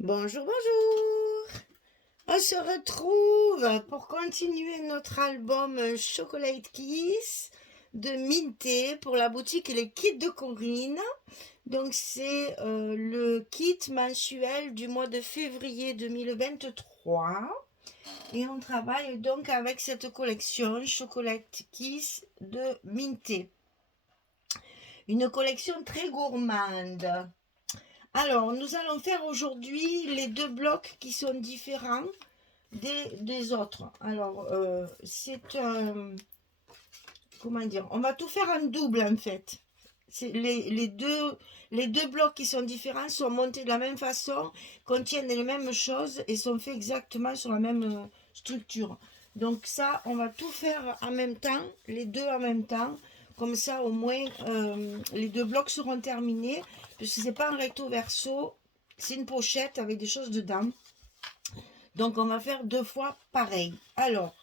Bonjour, bonjour. On se retrouve pour continuer notre album Chocolate Kiss de Minté pour la boutique Les Kits de Corinne. Donc c'est le kit mensuel du mois de février 2023. Et on travaille donc avec cette collection Chocolate Kiss de Minté. Une collection très gourmande. Alors, nous allons faire aujourd'hui les deux blocs qui sont différents des autres. Alors, c'est un... Comment dire? On va tout faire en double, en fait. Les deux blocs qui sont différents sont montés de la même façon, contiennent les mêmes choses et sont faits exactement sur la même structure. Donc ça, on va tout faire en même temps, les deux en même temps. Comme ça, au moins, les deux blocs seront terminés. Puisque ce n'est pas un recto verso, c'est une pochette avec des choses dedans. Donc, on va faire deux fois pareil. Alors,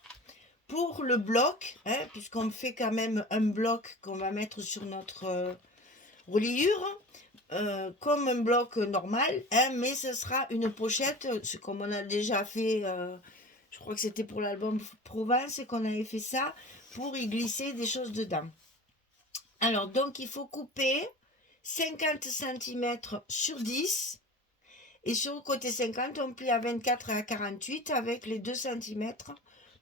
pour le bloc, hein, puisqu'on fait quand même un bloc qu'on va mettre sur notre reliure, comme un bloc normal, hein, mais ce sera une pochette, comme on a déjà fait, je crois que c'était pour l'album Provence qu'on avait fait ça, pour y glisser des choses dedans. Alors, donc, il faut couper 50 cm sur 10. Et sur le côté 50, on plie à 24 et à 48 avec les 2 cm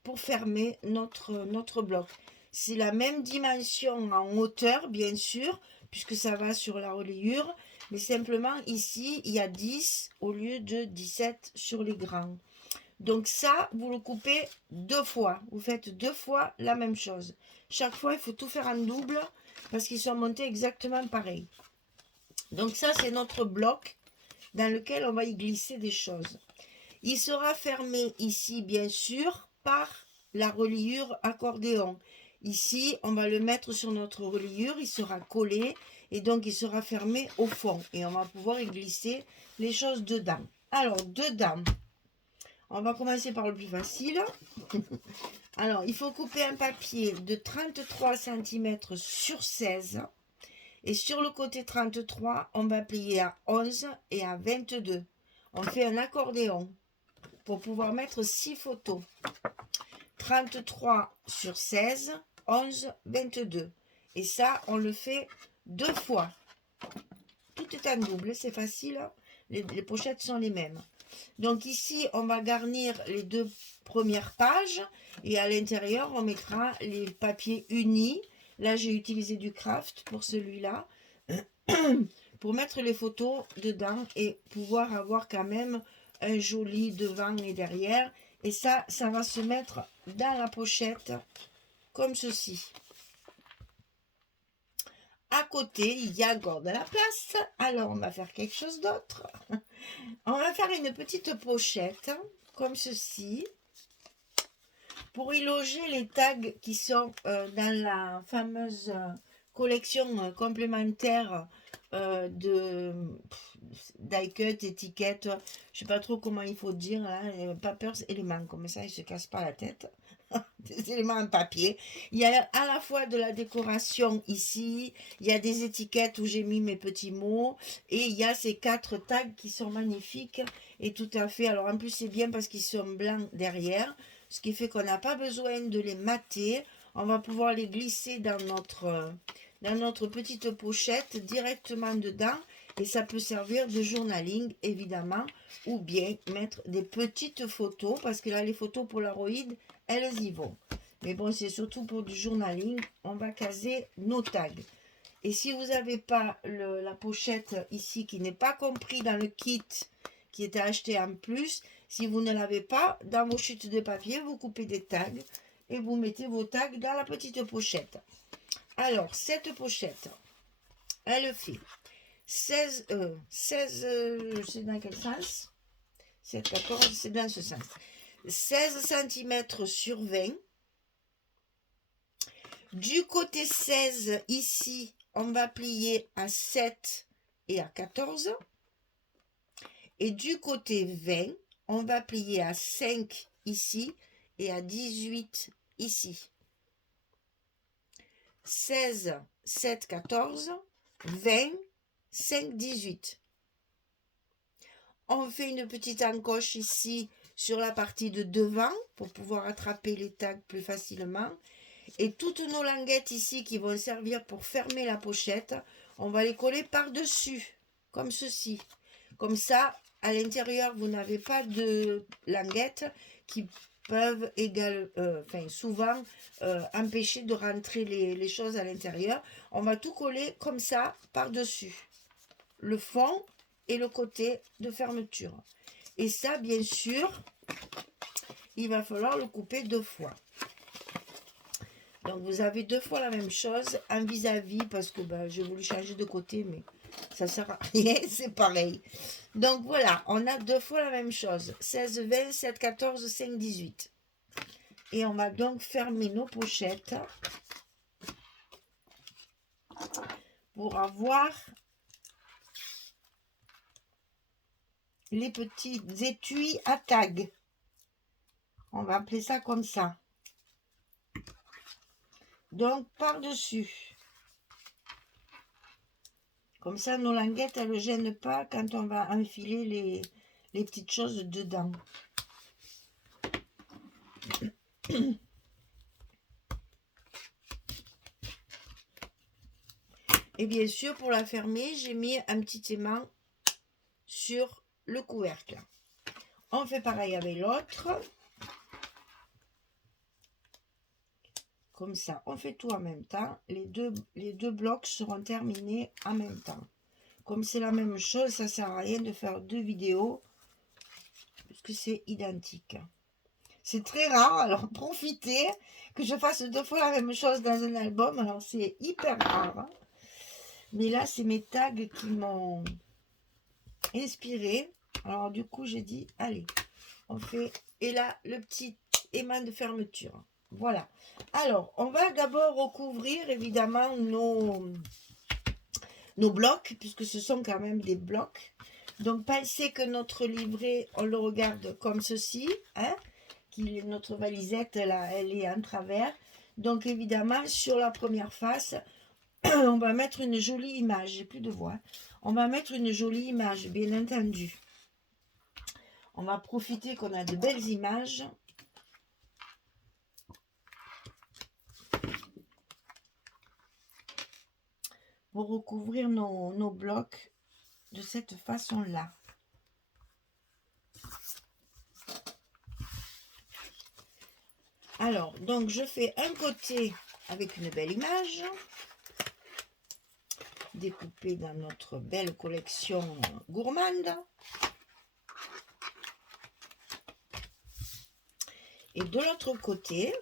pour fermer notre bloc. C'est la même dimension en hauteur, bien sûr, puisque ça va sur la reliure. Mais simplement, ici, il y a 10 au lieu de 17 sur les grands. Donc ça, vous le coupez deux fois. Vous faites deux fois la même chose. Chaque fois, il faut tout faire en double parce qu'ils sont montés exactement pareil. Donc ça, c'est notre bloc dans lequel on va y glisser des choses. Il sera fermé ici, bien sûr, par la reliure accordéon. Ici, on va le mettre sur notre reliure, il sera collé et donc il sera fermé au fond. Et on va pouvoir y glisser les choses dedans. Alors, dedans, on va commencer par le plus facile. Alors, il faut couper un papier de 33 cm sur 16. Et sur le côté 33, on va plier à 11 et à 22. On fait un accordéon pour pouvoir mettre 6 photos. 33 sur 16, 11, 22. Et ça, on le fait deux fois. Tout est en double, c'est facile. Les pochettes sont les mêmes. Donc ici, on va garnir les deux premières pages et à l'intérieur, on mettra les papiers unis. Là, j'ai utilisé du craft pour celui-là, pour mettre les photos dedans et pouvoir avoir quand même un joli devant et derrière. Et ça va se mettre dans la pochette comme ceci. À côté, il y a encore de la place. Alors, on va faire quelque chose d'autre. On va faire une petite pochette comme ceci pour y loger les tags qui sont dans la fameuse collection complémentaire de die-cut, étiquettes, je sais pas trop comment il faut dire, là, papers éléments, comme ça ils se cassent pas la tête. Des éléments en papier. Il y a à la fois de la décoration ici, il y a des étiquettes où j'ai mis mes petits mots, et il y a ces 4 tags qui sont magnifiques et tout à fait. Alors en plus c'est bien parce qu'ils sont blancs derrière, ce qui fait qu'on n'a pas besoin de les mater. On va pouvoir les glisser dans notre petite pochette directement dedans et ça peut servir de journaling évidemment ou bien mettre des petites photos parce que là les photos Polaroid elles y vont. Mais bon, c'est surtout pour du journaling, on va caser nos tags. Et si vous n'avez pas la pochette ici qui n'est pas compris dans le kit qui était acheté en plus, si vous ne l'avez pas, dans vos chutes de papier, vous coupez des tags et vous mettez vos tags dans la petite pochette. Alors, cette pochette, elle fait 16, c'est dans quel sens? 7, 14, c'est dans ce sens. 16 cm sur 20. Du côté 16, ici, on va plier à 7 et à 14. Et du côté 20, on va plier à 5 ici et à 18 ici. 16, 7, 14, 20, 5, 18. On fait une petite encoche ici sur la partie de devant pour pouvoir attraper les tags plus facilement. Et toutes nos languettes ici qui vont servir pour fermer la pochette, on va les coller par-dessus, comme ceci. Comme ça, à l'intérieur, vous n'avez pas de languettes qui peuvent souvent empêcher de rentrer les choses à l'intérieur. On va tout coller comme ça par-dessus, le fond et le côté de fermeture. Et ça, bien sûr, il va falloir le couper 2 fois. Donc, vous avez 2 fois la même chose en vis-à-vis parce que j'ai voulu changer de côté, mais ça sert à rien, c'est pareil. Donc, voilà, on a 2 fois la même chose. 16, 20, 7, 14, 5, 18. Et on va donc fermer nos pochettes pour avoir les petits étuis à tag. On va appeler ça comme ça. Donc, par-dessus. Comme ça, nos languettes, elles ne gênent pas quand on va enfiler les petites choses dedans. Et bien sûr, pour la fermer, j'ai mis un petit aimant sur le couvercle. On fait pareil avec l'autre. Comme ça, on fait tout en même temps. Les deux blocs seront terminés en même temps. Comme c'est la même chose, ça ne sert à rien de faire 2 vidéos, puisque c'est identique. C'est très rare, alors profitez que je fasse 2 fois la même chose dans un album. Alors c'est hyper rare. Hein. Mais là, c'est mes tags qui m'ont inspiré. Alors du coup, j'ai dit, allez, on fait... Et là, le petit aimant de fermeture. Voilà. Alors, on va d'abord recouvrir évidemment nos blocs, puisque ce sont quand même des blocs. Donc, pensez que notre livret, on le regarde comme ceci. Hein, notre valisette, là, elle est en travers. Donc, évidemment, sur la première face, on va mettre une jolie image. J'ai plus de voix. On va mettre une jolie image, bien entendu. On va profiter qu'on a de belles images. Pour recouvrir nos blocs de cette façon-là. Alors, donc je fais un côté avec une belle image, découpée dans notre belle collection gourmande. Et de l'autre côté,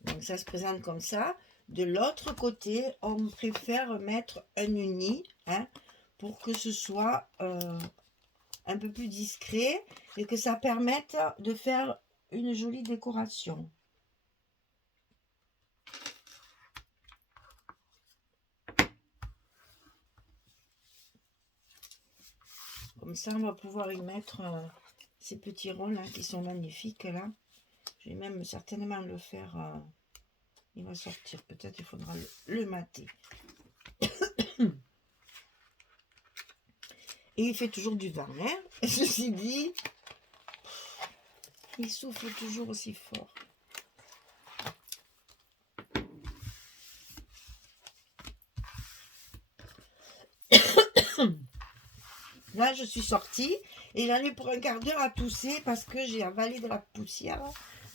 donc ça se présente comme ça, de l'autre côté, on préfère mettre un uni, hein, pour que ce soit un peu plus discret et que ça permette de faire une jolie décoration. Comme ça, on va pouvoir y mettre ces petits ronds là qui sont magnifiques là. Je vais même certainement le faire. Il va sortir. Peut-être il faudra le mater. Et il fait toujours du vent. Hein. Ceci dit, il souffle toujours aussi fort. Là, je suis sortie et j'en ai pour un quart d'heure à tousser parce que j'ai avalé de la poussière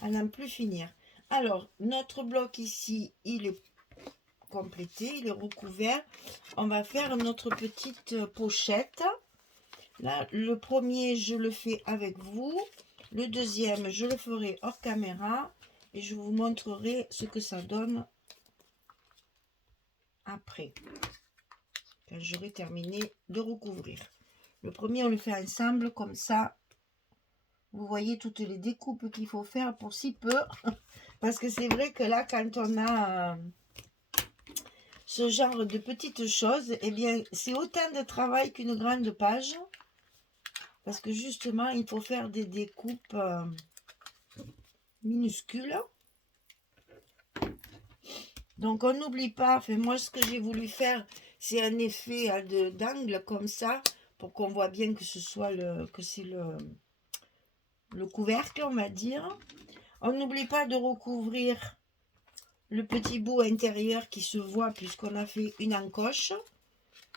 à n'en plus finir. Alors, notre bloc ici, il est complété, il est recouvert. On va faire notre petite pochette. Là, le premier, je le fais avec vous. Le deuxième, je le ferai hors caméra et je vous montrerai ce que ça donne après, quand j'aurai terminé de recouvrir. Le premier, on le fait ensemble, comme ça, vous voyez toutes les découpes qu'il faut faire pour si peu. Parce que c'est vrai que là, quand on a ce genre de petites choses, eh bien, c'est autant de travail qu'une grande page. Parce que justement, il faut faire des découpes minuscules. Donc, on n'oublie pas, enfin, moi, ce que j'ai voulu faire, c'est un effet d'angle comme ça, pour qu'on voit bien que ce soit c'est le couvercle, on va dire. On n'oublie pas de recouvrir le petit bout intérieur qui se voit puisqu'on a fait une encoche.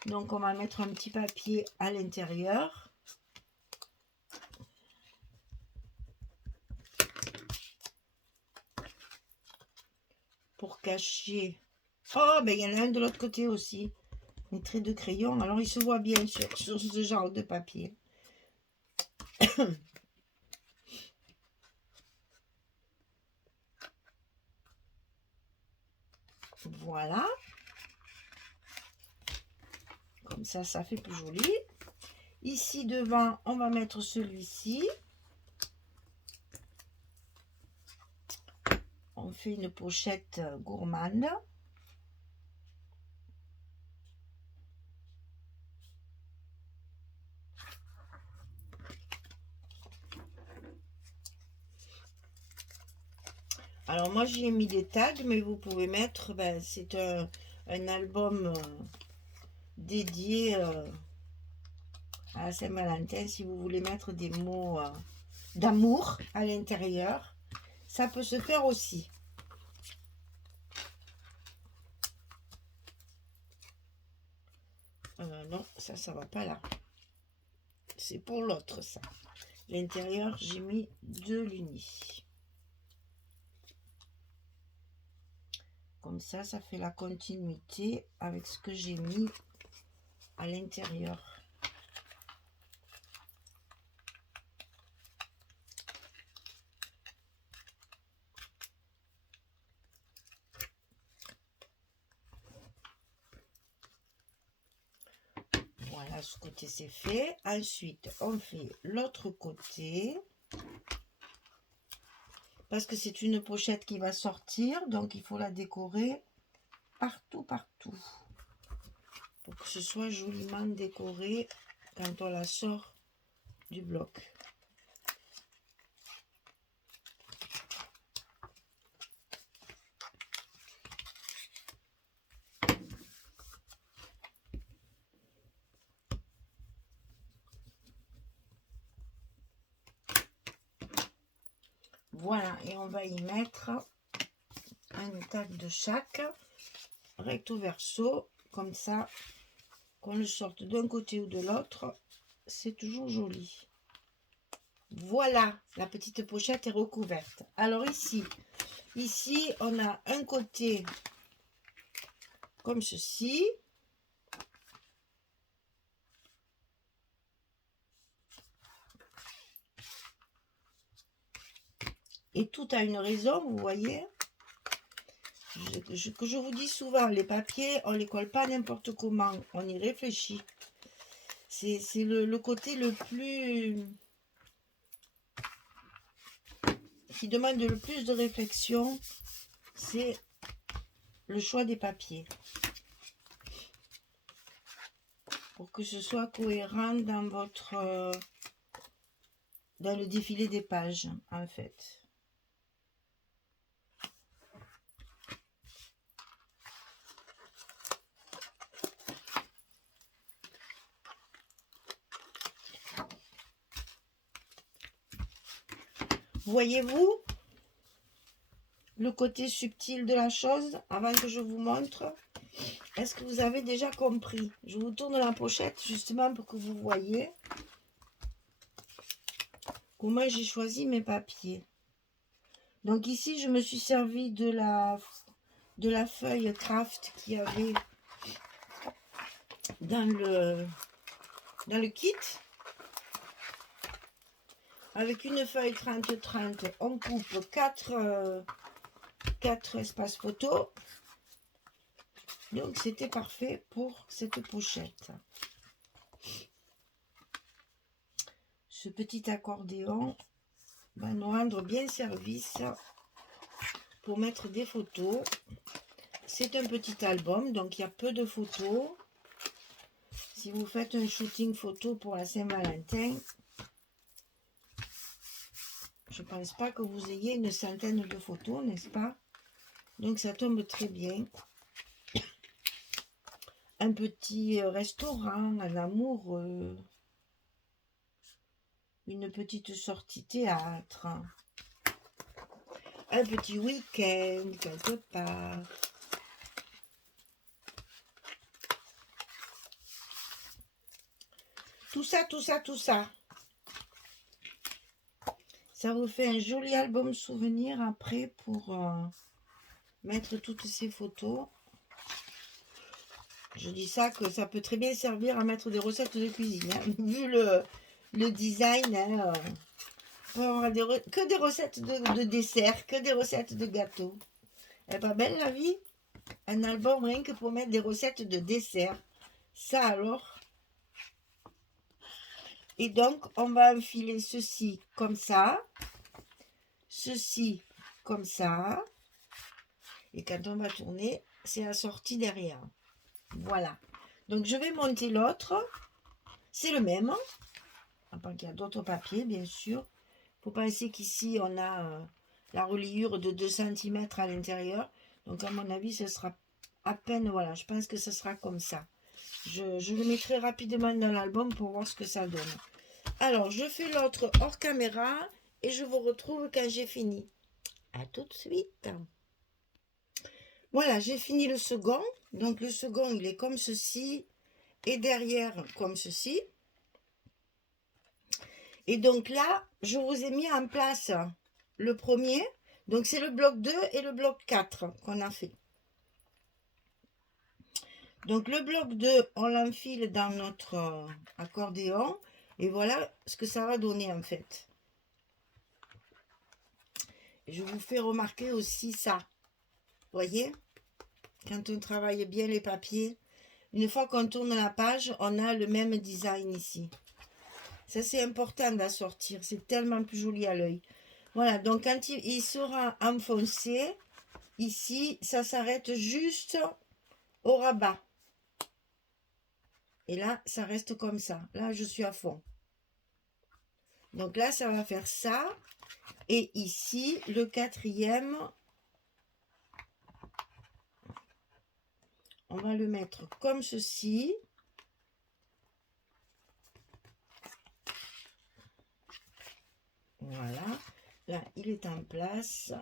Donc on va mettre un petit papier à l'intérieur. Pour cacher. Oh, ben il y en a un de l'autre côté aussi. Un trait de crayon. Alors il se voit bien sur ce genre de papier. Voilà. Comme ça fait plus joli. Ici devant, on va mettre celui-ci. On fait une pochette gourmande. Alors moi j'y ai mis des tags, mais vous pouvez mettre, ben, c'est un album dédié à Saint-Valentin. Si vous voulez mettre des mots d'amour à l'intérieur, ça peut se faire aussi. Non, ça va pas là. C'est pour l'autre, ça. L'intérieur, j'ai mis de l'uni. Comme ça fait la continuité avec ce que j'ai mis à l'intérieur. Voilà, ce côté c'est fait. Ensuite, on fait l'autre côté. Parce que c'est une pochette qui va sortir, donc il faut la décorer partout. Pour que ce soit joliment décoré quand on la sort du bloc. Voilà, et on va y mettre un tag de chaque, recto verso, comme ça, qu'on le sorte d'un côté ou de l'autre, c'est toujours joli. Voilà, la petite pochette est recouverte. Alors ici, on a un côté comme ceci. Et tout a une raison, vous voyez. Que je vous dis souvent, les papiers, on ne les colle pas n'importe comment. On y réfléchit. C'est le côté le plus... qui demande le plus de réflexion. C'est le choix des papiers. Pour que ce soit cohérent dans votre... dans le défilé des pages, en fait. Voyez-vous le côté subtil de la chose avant que je vous montre? Est-ce que vous avez déjà compris? Je vous tourne la pochette justement pour que vous voyez comment j'ai choisi mes papiers. Donc ici, je me suis servi de la feuille craft qu'il y avait dans le kit. Avec une feuille 30-30, on coupe 4 espaces photos. Donc c'était parfait pour cette pochette. Ce petit accordéon va nous rendre bien service pour mettre des photos. C'est un petit album, donc il y a peu de photos. Si vous faites un shooting photo pour la Saint-Valentin, je ne pense pas que vous ayez une centaine de photos, n'est-ce pas? Donc ça tombe très bien. Un petit restaurant, un amoureux, une petite sortie théâtre, un petit week-end quelque part. Tout ça, tout ça, tout ça. Ça vous fait un joli album souvenir après pour mettre toutes ces photos. Je dis ça que ça peut très bien servir à mettre des recettes de cuisine. Hein. Vu le design, hein, on peut avoir que des recettes de dessert, que des recettes de gâteaux. Elle est pas belle la vie? Un album rien que pour mettre des recettes de dessert. Ça alors. Et donc, on va enfiler ceci comme ça. Ceci comme ça. Et quand on va tourner, c'est assorti derrière. Voilà. Donc, je vais monter l'autre. C'est le même. À part qu'il y a d'autres papiers, bien sûr. Il faut penser qu'ici, on a la reliure de 2 cm à l'intérieur. Donc, à mon avis, ce sera à peine... Voilà, je pense que ce sera comme ça. Je le mettrai rapidement dans l'album pour voir ce que ça donne. Alors, je fais l'autre hors caméra et je vous retrouve quand j'ai fini. À tout de suite. Voilà, j'ai fini le second. Donc, le second, il est comme ceci et derrière comme ceci. Et donc là, je vous ai mis en place le premier. Donc, c'est le bloc 2 et le bloc 4 qu'on a fait. Donc, le bloc 2, on l'enfile dans notre accordéon. Et voilà ce que ça va donner en fait. Je vous fais remarquer aussi ça. Vous voyez? Quand on travaille bien les papiers, une fois qu'on tourne la page, on a le même design ici. Ça, c'est important d'assortir. C'est tellement plus joli à l'œil. Voilà, donc quand il sera enfoncé, ici, ça s'arrête juste au rabat. Et là, ça reste comme ça. Là, je suis à fond. Donc là, ça va faire ça. Et ici, le quatrième, on va le mettre comme ceci. Voilà. Là, il est en place.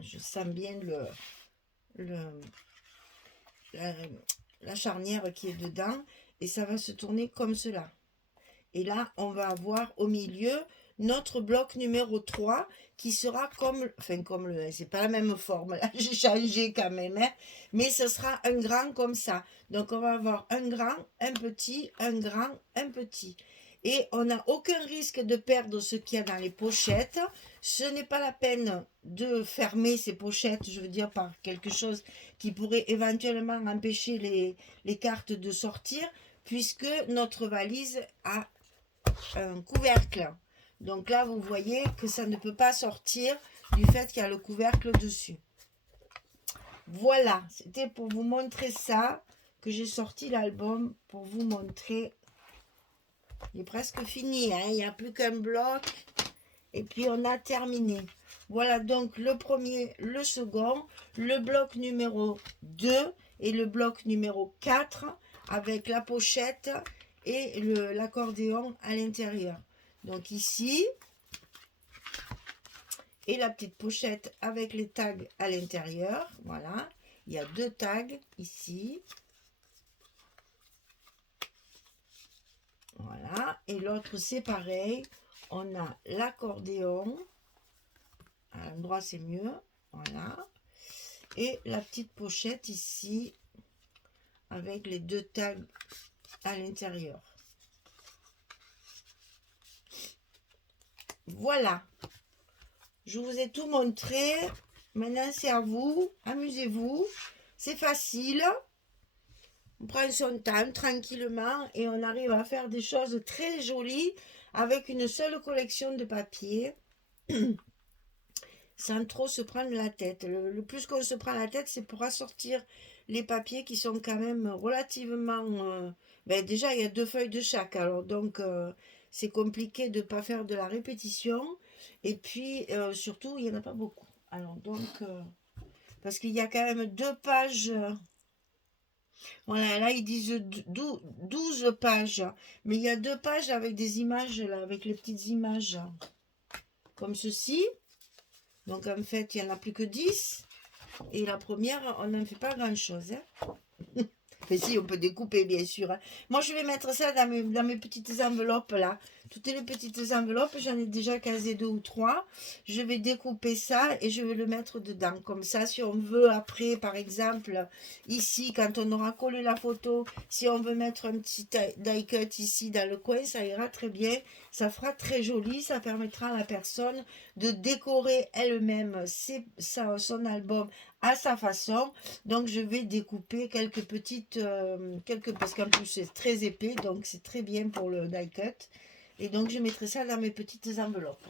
Je sens bien la charnière qui est dedans. Et ça va se tourner comme cela. Et là, on va avoir au milieu notre bloc numéro 3 qui sera comme, enfin comme le, c'est pas la même forme, là j'ai changé quand même, hein, mais ce sera un grand comme ça. Donc on va avoir un grand, un petit, un grand, un petit. Et on n'a aucun risque de perdre ce qu'il y a dans les pochettes. Ce n'est pas la peine de fermer ces pochettes, je veux dire, par quelque chose qui pourrait éventuellement empêcher les cartes de sortir, puisque notre valise a un couvercle. Donc là, vous voyez que ça ne peut pas sortir du fait qu'il y a le couvercle dessus. Voilà, c'était pour vous montrer ça, que j'ai sorti l'album pour vous montrer. Il est presque fini, hein, il n'y a plus qu'un bloc. Et puis on a terminé. Voilà donc le premier, le second, le bloc numéro 2 et le bloc numéro 4 avec la pochette et l'accordéon à l'intérieur. Donc ici, et la petite pochette avec les tags à l'intérieur. Voilà, il y a 2 tags ici. Voilà, et l'autre c'est pareil. On a l'accordéon. À l'endroit c'est mieux. Voilà. Et la petite pochette ici avec les 2 tags à l'intérieur. Voilà. Je vous ai tout montré. Maintenant, c'est à vous. Amusez-vous. C'est facile. On prend son temps tranquillement et on arrive à faire des choses très jolies avec une seule collection de papier sans trop se prendre la tête. Le plus qu'on se prend la tête, c'est pour assortir les papiers qui sont quand même relativement... déjà, il y a 2 feuilles de chaque. Alors, donc, c'est compliqué de ne pas faire de la répétition. Et puis, surtout, il n'y en a pas beaucoup. Alors, donc, parce qu'il y a quand même 2 pages Voilà, là, ils disent 12 pages. Mais il y a 2 pages avec des images, là, avec les petites images. Comme ceci. Donc, en fait, il n'y en a plus que 10. Et la première, on n'en fait pas grand-chose. Hein. Mais si, on peut découper, bien sûr. Hein. Moi, je vais mettre ça dans mes petites enveloppes, là. Toutes les petites enveloppes, j'en ai déjà casé 2 ou 3. Je vais découper ça et je vais le mettre dedans. Comme ça, si on veut après, par exemple, ici, quand on aura collé la photo, si on veut mettre un petit die cut ici dans le coin, ça ira très bien. Ça fera très joli. Ça permettra à la personne de décorer elle-même son album à sa façon. Donc je vais découper quelques petites, parce qu'en plus c'est très épais, donc c'est très bien pour le die cut. Et donc je mettrai ça dans mes petites enveloppes.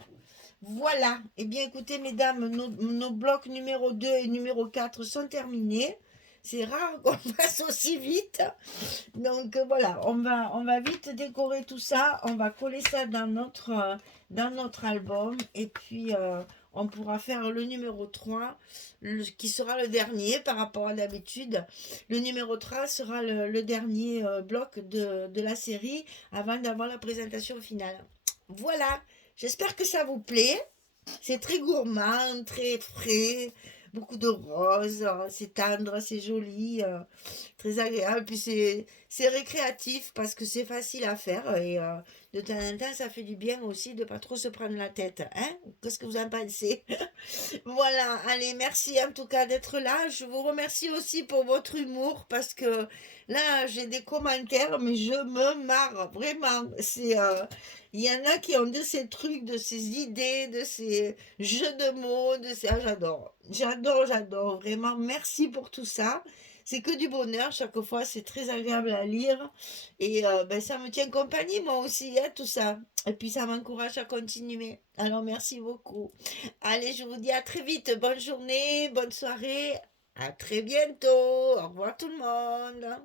Voilà. Eh bien écoutez mesdames, nos blocs numéro 2 et numéro 4 sont terminés. C'est rare qu'on fasse aussi vite. Donc voilà, on va vite décorer tout ça. On va coller ça dans notre album. Et puis on pourra faire le numéro 3, qui sera le dernier par rapport à d'habitude. Le numéro 3 sera le dernier bloc de la série avant d'avoir la présentation finale. Voilà, j'espère que ça vous plaît. C'est très gourmand, très frais, beaucoup de roses, c'est tendre, c'est joli, très agréable. Puis c'est récréatif parce que c'est facile à faire et de temps en temps ça fait du bien aussi de pas trop se prendre la tête. Hein? Qu'est-ce que vous en pensez? Voilà, allez, merci en tout cas d'être là. Je vous remercie aussi pour votre humour parce que là, j'ai des commentaires, mais je me marre, vraiment. Il y en a qui ont de ces trucs, de ces idées, de ces jeux de mots, ah, j'adore. J'adore, j'adore, vraiment. Merci pour tout ça. C'est que du bonheur, chaque fois, c'est très agréable à lire. Et ben, ça me tient compagnie, moi aussi, hein, tout ça. Et puis, ça m'encourage à continuer. Alors, merci beaucoup. Allez, je vous dis à très vite. Bonne journée, bonne soirée. À très bientôt. Au revoir tout le monde.